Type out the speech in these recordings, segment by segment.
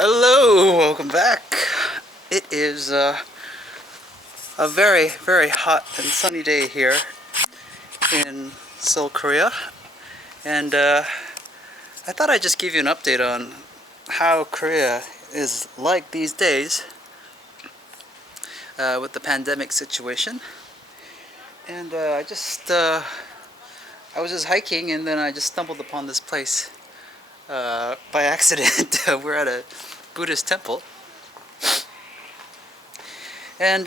Hello, welcome back. It is a very, very hot and sunny day here in Seoul, Korea. And I thought I'd just give you an update on how Korea is like these days with the pandemic situation. And I was just hiking and then I just stumbled upon this place by accident. We're at a Buddhist temple. And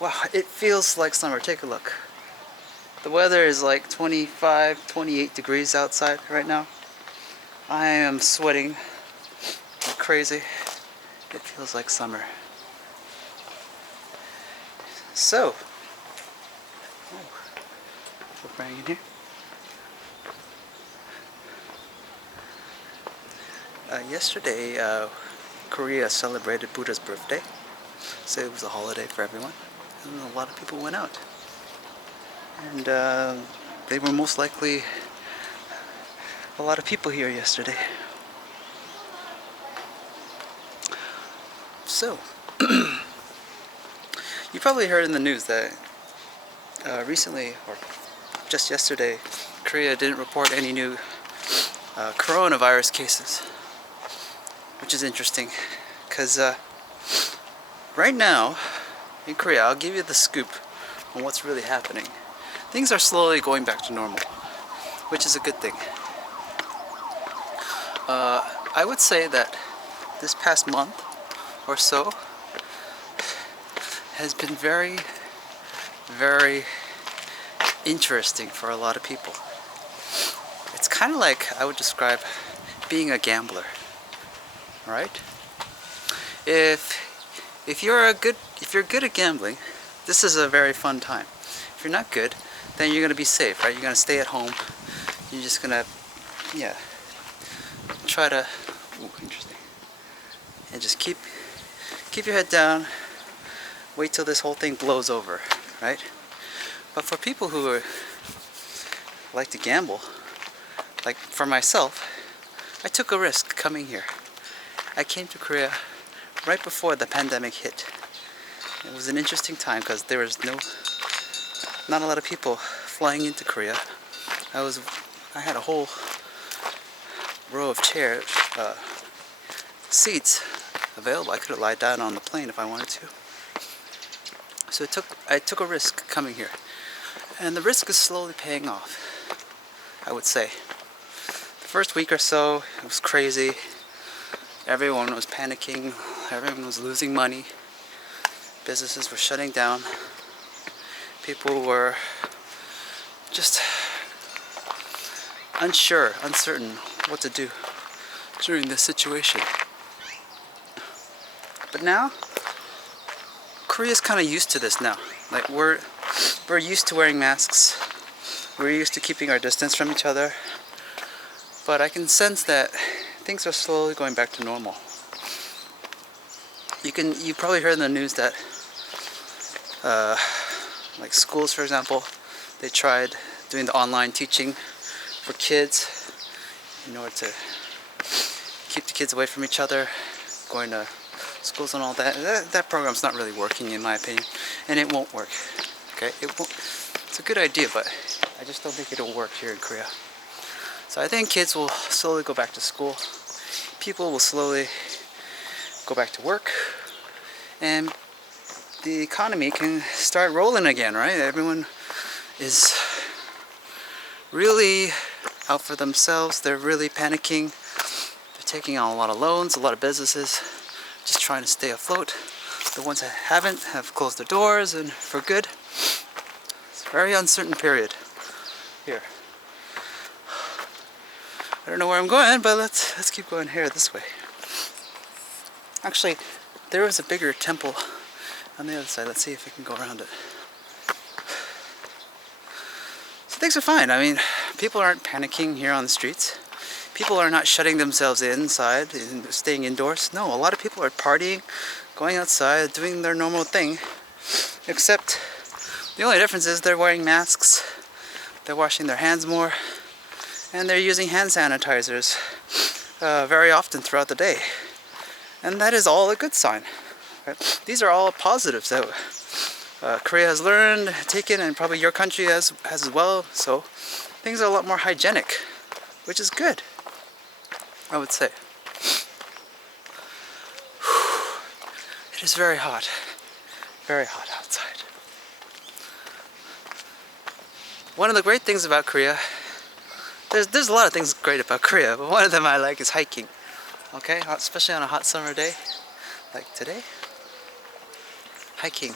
wow, it feels like summer. Take a look. The weather is like 25, 28 degrees outside right now. I am sweating like crazy. It feels like summer. So, we're bringing in here. Yesterday, Korea celebrated Buddha's birthday, so it was a holiday for everyone, and a lot of people went out. And they were most likely a lot of people here yesterday. So, you probably heard in the news that recently, or just yesterday, Korea didn't report any new coronavirus cases, which is interesting, because right now in Korea, I'll give you the scoop on what's really happening. Things are slowly going back to normal, which is a good thing. I would say that this past month or so has been very, very interesting for a lot of people. It's kind of like I would describe being a gambler, right? If you're good at gambling, this is a very fun time. If you're not good, then you're gonna be safe, right? You're gonna stay at home. You're just gonna, try to, interesting, and just keep your head down. Wait till this whole thing blows over, right? But for people who like to gamble, like for myself, I took a risk coming here. I came to Korea right before the pandemic hit. It was an interesting time because there was not a lot of people flying into Korea. I had a whole row of chairs, seats available. I could have lied down on the plane if I wanted to. So I took a risk coming here, and the risk is slowly paying off, I would say. The first week or so, it was crazy. Everyone was panicking. Everyone was losing money. Businesses were shutting down. People were just uncertain what to do during this situation. But now, Korea's kind of used to this now. Like we're used to wearing masks. We're used to keeping our distance from each other. But I can sense that things are slowly going back to normal. You probably heard in the news that like schools, for example, they tried doing the online teaching for kids in order to keep the kids away from each other, going to schools and all that. That program's not really working, in my opinion, and it won't work. Okay, it won't. It's a good idea, but I just don't think it'll work here in Korea. So I think kids will slowly go back to school. People will slowly go back to work, and the economy can start rolling again, right? Everyone is really out for themselves. They're really panicking. They're taking on a lot of loans. A lot of businesses just trying to stay afloat. The ones that haven't have closed their doors, and for good. It's a very uncertain period here. I don't know where I'm going, but let's keep going here this way. Actually, there was a bigger temple on the other side. Let's see if we can go around it. So things are fine. I mean, people aren't panicking here on the streets. People are not shutting themselves inside and staying indoors. No, a lot of people are partying, going outside, doing their normal thing. Except the only difference is they're wearing masks, they're washing their hands more, and they're using hand sanitizers very often throughout the day. And that is all a good sign. Right? These are all positives that Korea has learned, taken, and probably your country has as well. So things are a lot more hygienic, which is good, I would say. It is very hot outside. One of the great things about Korea, there's a lot of things great about Korea, but one of them I like is hiking. Okay, especially on a hot summer day like today. Hiking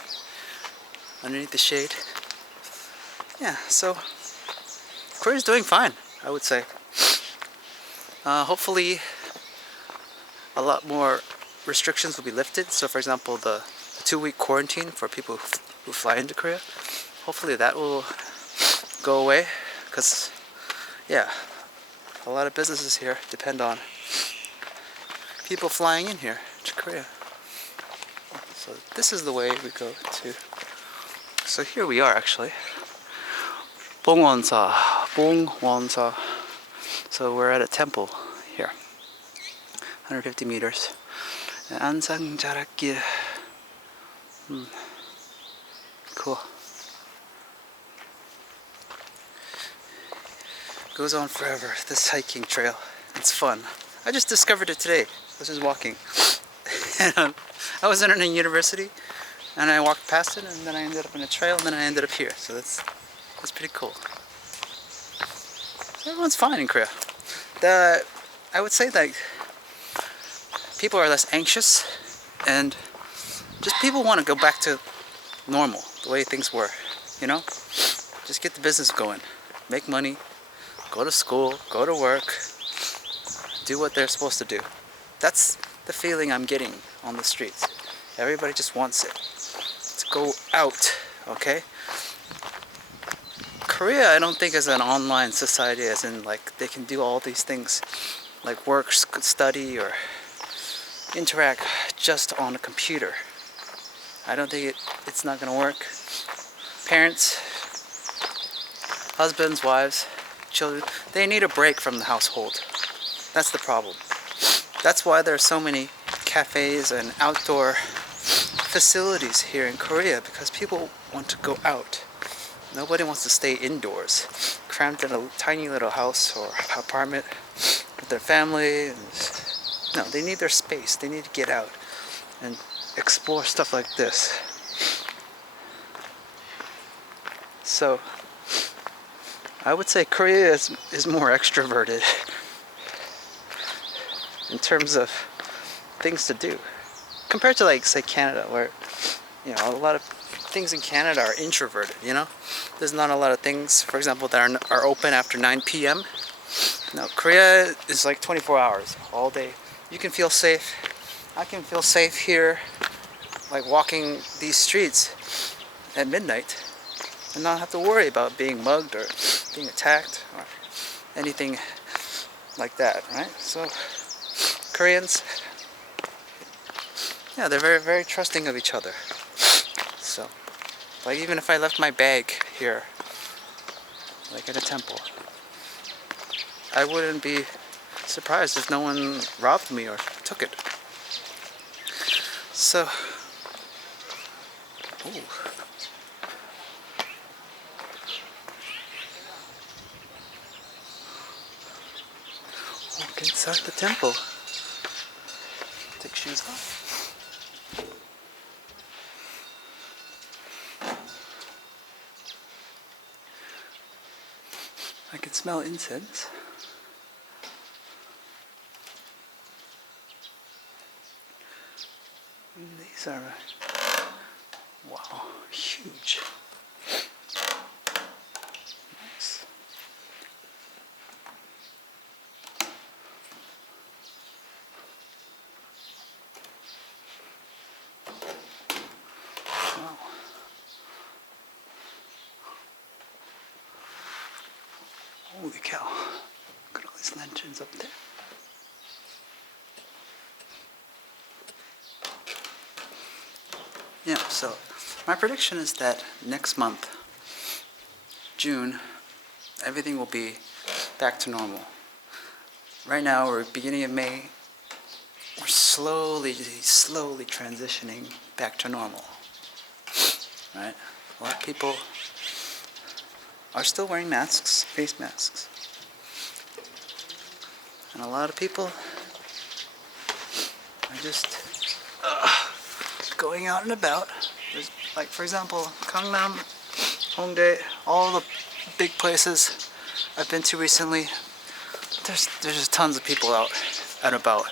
underneath the shade. Yeah, so Korea's doing fine, I would say. Hopefully a lot more restrictions will be lifted. So for example, the 2-week quarantine for people who fly into Korea, hopefully that will go away, because yeah, a lot of businesses here depend on people flying in here to Korea. So this is the way we go to. So here we are actually. Bongwonsa. So we're at a temple here. 150 meters. Ansangjarak길. Cool. Goes on forever, this hiking trail. It's fun. I just discovered it today. I was just walking. And I was in a university and I walked past it, and then I ended up in a trail, and then I ended up here. So that's pretty cool. So everyone's fine in Korea. I would say that people are less anxious, and just people want to go back to normal, the way things were, you know? Just get the business going, make money, go to school, go to work, do what they're supposed to do. That's the feeling I'm getting on the streets. Everybody just wants it to go out, okay? Korea, I don't think, is an online society, as in like they can do all these things like work, study, or interact just on a computer. I don't think it's not gonna work. Parents, husbands, wives, children, they need a break from the household. That's the problem. That's why there are so many cafes and outdoor facilities here in Korea, because people want to go out. Nobody wants to stay indoors, cramped in a tiny little house or apartment with their family. No, they need their space. They need to get out and explore stuff like this. So I would say Korea is more extroverted in terms of things to do, compared to, like, say, Canada, where, you know, a lot of things in Canada are introverted, you know? There's not a lot of things, for example, that are open after 9 p.m. No, Korea is like 24 hours, all day. You can feel safe. I can feel safe here, like walking these streets at midnight, and not have to worry about being mugged or being attacked or anything like that, right? So Koreans, yeah, they're very, very trusting of each other. So, like, even if I left my bag here, like at a temple, I wouldn't be surprised if no one robbed me or took it. So, ooh. Walk inside the temple. Take shoes off. I can smell incense. And these are, wow, huge. Nice. Wow. Holy cow. Look at all these lanterns up there. Yeah, so my prediction is that next month, June, everything will be back to normal. Right now, we're beginning of May. We're slowly transitioning back to normal. Right? A lot of people are still wearing masks, face masks. And a lot of people are just going out and about. There's, like, for example, Gangnam, Hongdae, all the big places I've been to recently. There's just tons of people out and about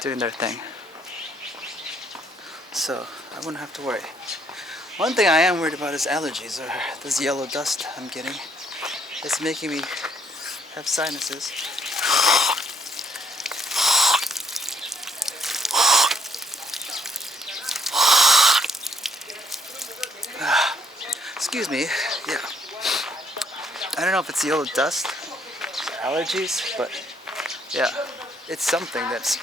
doing their thing. So I wouldn't have to worry. One thing I am worried about is allergies, or this yellow dust I'm getting. It's making me have sinuses. Excuse me, yeah. I don't know if it's yellow dust, allergies, but yeah, it's something that's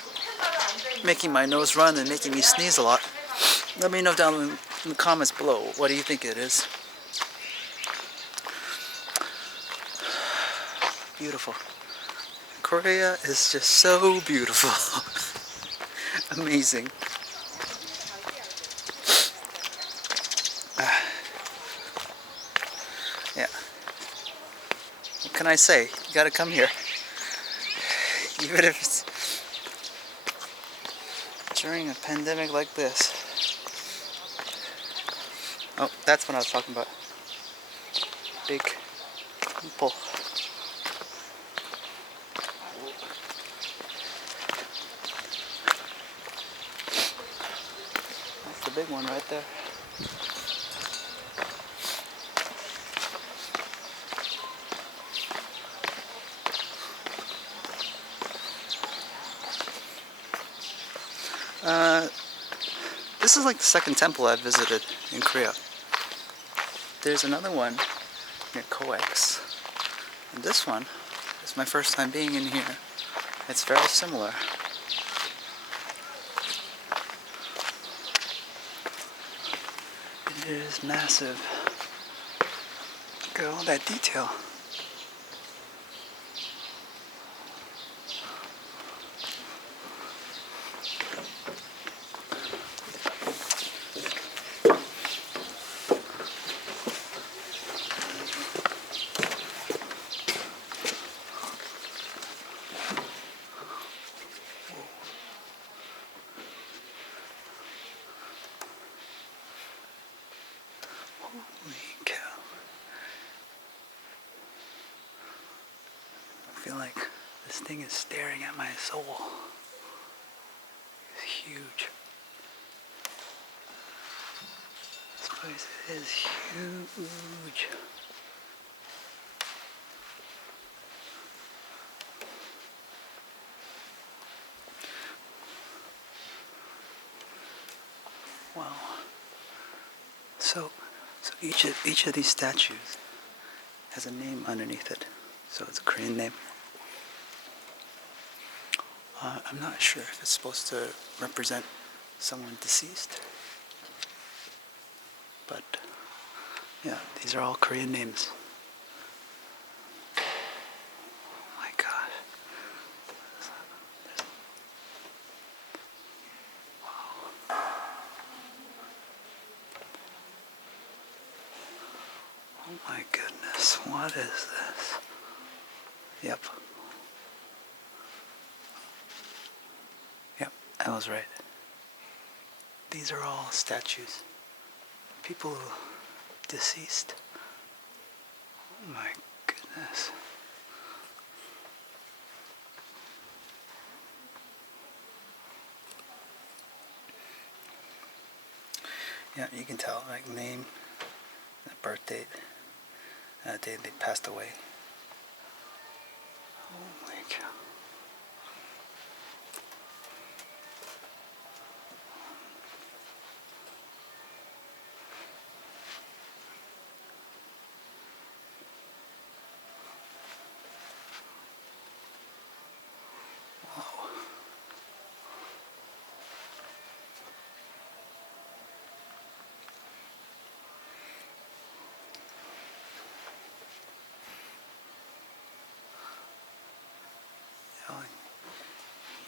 making my nose run and making me sneeze a lot. Let me know down in the comments below, what do you think it is? Beautiful. Korea is just so beautiful. Amazing. Yeah. What can I say? You gotta come here. Even if it's during a pandemic like this. Oh, that's what I was talking about. Big people. That's the big one right there. This is like the second temple I've visited in Korea. There's another one near Coex. And this one is my first time being in here. It's very similar. It is massive. Look at all that detail. Holy cow. I feel like this thing is staring at my soul. It's huge. This place is huge. Wow. So each of these statues has a name underneath it. So it's a Korean name. I'm not sure if it's supposed to represent someone deceased. But yeah, these are all Korean names. Oh my God. Wow. Oh my goodness, what is this? Yep. Yep, I was right. These are all statues. People who deceased. Oh my goodness. Yeah, you can tell, like, name, the birth date, date they passed away. Oh my God.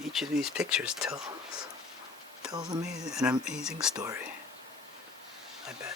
Each of these pictures tells an amazing story, I bet.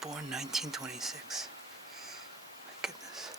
Born 1926. My goodness.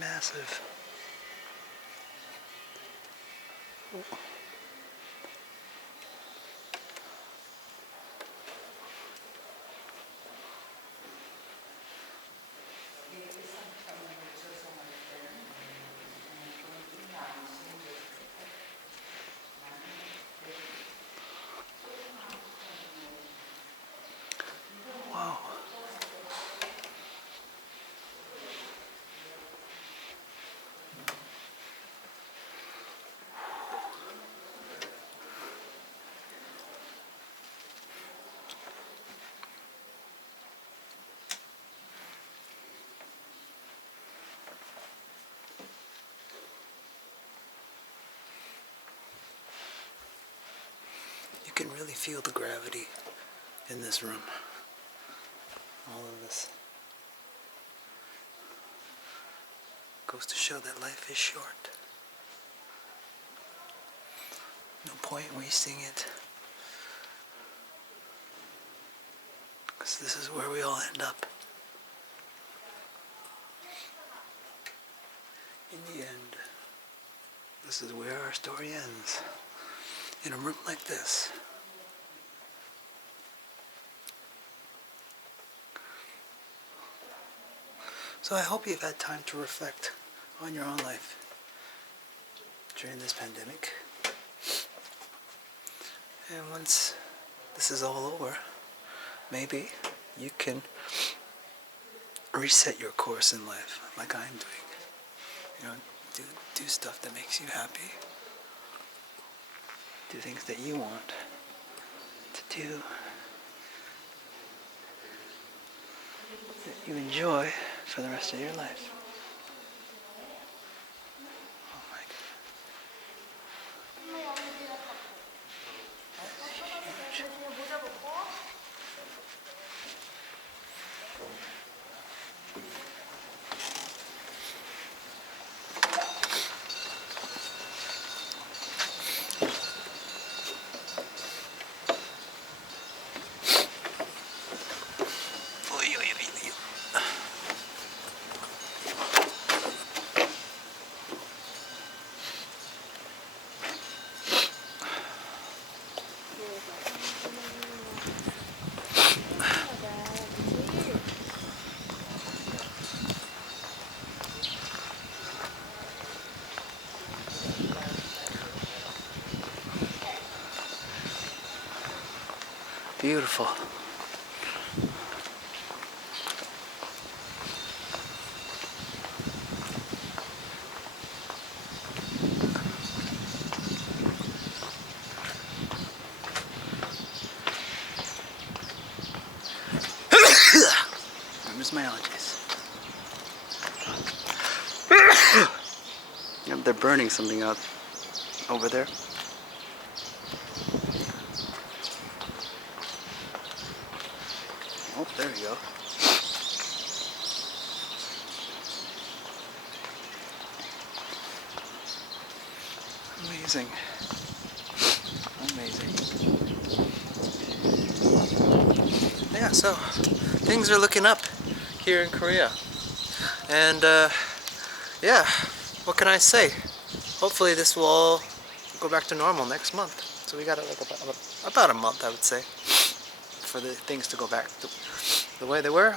Massive. Wow. You can really feel the gravity in this room. All of this goes to show that life is short. No point wasting it, because this is where we all end up. In the end, this is where our story ends. In a room like this. So I hope you've had time to reflect on your own life during this pandemic. And once this is all over, maybe you can reset your course in life like I'm doing. You know, do stuff that makes you happy. Do things that you want to do, that you enjoy for the rest of your life. Oh my God. That's huge. Beautiful. Remembers my allergies. Yep, they're burning something out over there. Oh, there we go. Amazing. Amazing. Yeah, so things are looking up here in Korea. And yeah, what can I say? Hopefully this will all go back to normal next month. So we got like about a month, I would say, for the things to go back to the way they were.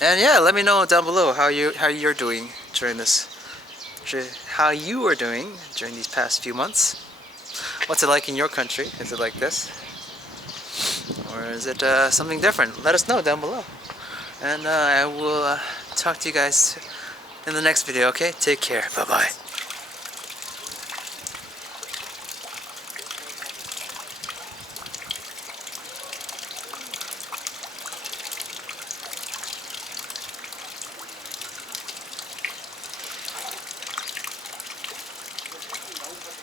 And yeah, let me know down below how you're doing during this, how you are doing during these past few months. What's it like in your country? Is it like this, or is it something different? Let us know down below, and I will talk to you guys in the next video. Okay, take care. Bye bye.